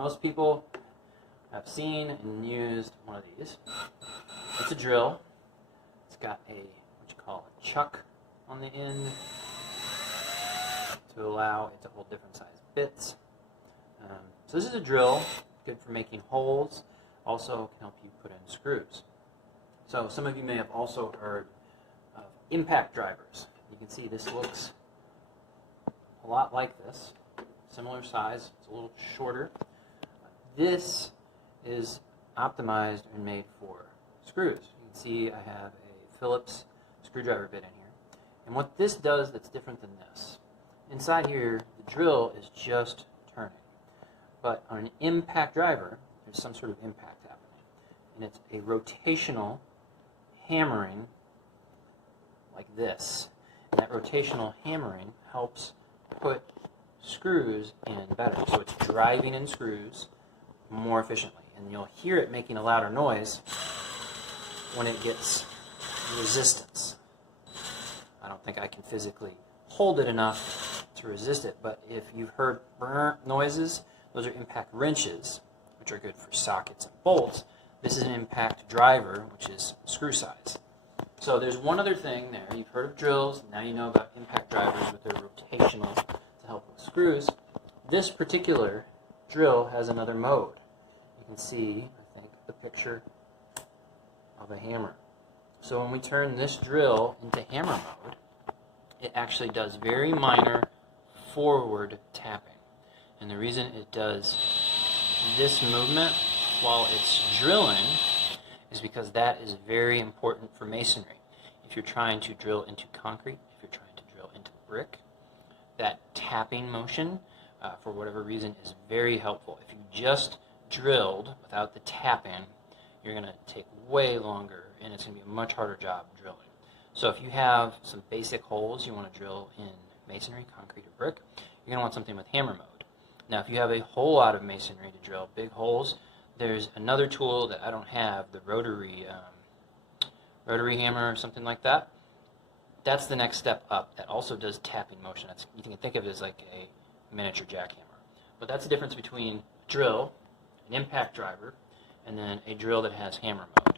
Most people have seen and used one of these. It's a drill. It's got a, what you call a chuck on the end to allow it to hold different size bits. So this is a drill, good for making holes. Also can help you put in screws. So some of you may have also heard of impact drivers. You can see this looks a lot like this. Similar size, it's a little shorter. This is optimized and made for screws. You can see I have a Phillips screwdriver bit in here. And what this does that's different than this, inside here the drill is just turning. But on an impact driver, there's some sort of impact happening. And it's a rotational hammering like this. And that rotational hammering helps put screws in better. So it's driving in screws more efficiently. And you'll hear it making a louder noise when it gets resistance. I don't think I can physically hold it enough to resist it, but if you've heard brrr noises, those are impact wrenches, which are good for sockets and bolts. This is an impact driver, which is screw size. So there's one other thing there. You've heard of drills, now you know about impact drivers with their rotational to help with screws. This particular drill has another mode. You can see, I think, the picture of a hammer. So when we turn this drill into hammer mode, it actually does very minor forward tapping. And the reason it does this movement while it's drilling is because that is very important for masonry. If you're trying to drill into concrete, if you're trying to drill into brick, that tapping motion, for whatever reason, is very helpful. If you just drilled without the tap-in, you're going to take way longer, and it's going to be a much harder job drilling. So if you have some basic holes you want to drill in masonry, concrete, or brick, you're going to want something with hammer mode. Now, if you have a whole lot of masonry to drill, big holes, there's another tool that I don't have, the rotary hammer or something like that. That's the next step up. That also does tapping motion. You can think of it as like a miniature jackhammer. But that's the difference between a drill, an impact driver, and then a drill that has hammer mode.